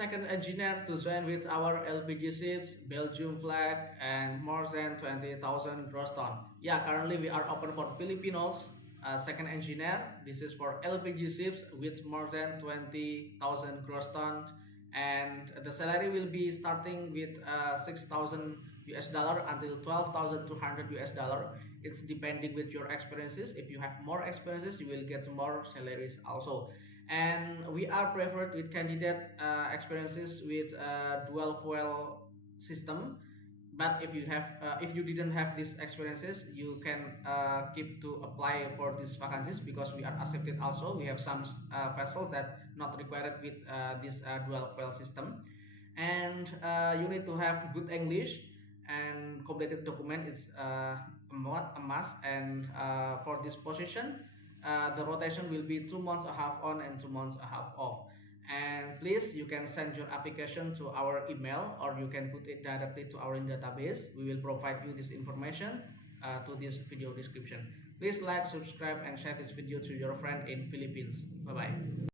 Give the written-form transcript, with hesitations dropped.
second engineer to join with our LPG ships, Belgium flag, and more than 20,000 gross ton. Yeah, currently we are open for Filipinos, second engineer. This is for LPG ships with more than 20,000 gross ton, and the salary will be starting with 6,000 US dollar until 12,200 US dollar. It's depending with your experiences. If you have more experiences, you will get more salaries also. And we are preferred with candidate experiences with dual fuel system. But if you didn't have these experiences, you can keep to apply for these vacancies, because we are accepted also. We have some vessels that not required with this dual fuel system. And you need to have good English, and completed document is a must. And for this position, the rotation will be 2 months a half on and 2 months a half off. And please, you can send your application to our email, or you can put it directly to our database. We will provide you this information to this video description. Please like, subscribe, and share this video to your friend in Philippines. Bye bye.